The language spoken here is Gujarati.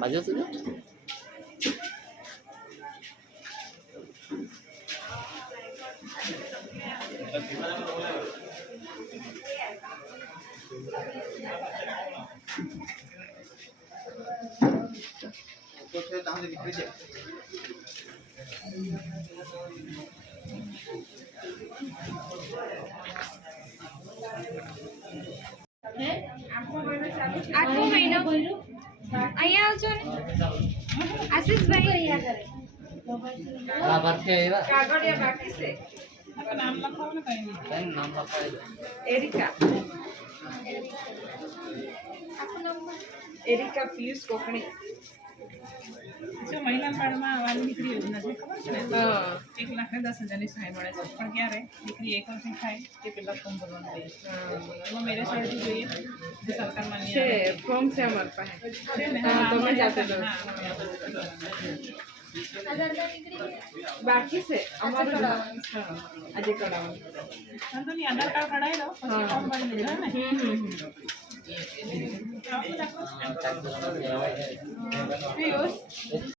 બાજુ સુધી આઠમો મહિનો અહીંયા આવજો ને આશીષભાઈ લાભાર્થી આવ્યા કાગળિયા બાકી છે નામ લખાવો ને કઈ નામ લખાવી એરિકા એરિકા પિયુષ કોકણી જો મહિલા કાર્ડમાં આવવાની દીકરી યોજના છે ખબર છે ને હા 1,10,000ની સહાય મળે છે પણ ક્યારે દીકરી 1 વર્ષની થાય તે પહેલા ફોર્મ ભરવાનું રહે છે એમાં મેરેજ સર્ટિફિકેટ જોઈએ જે સરકાર માન્ય છે ફોર્મ છે અમારી પાસે તમે જાતે દો બાકી છે અમારું આજે કરાવવાનું વાંધો નહીં આધાર કાર્ડ કઢાવી લો પછી ફોર્મ ભરી દેજો ને પિયુષ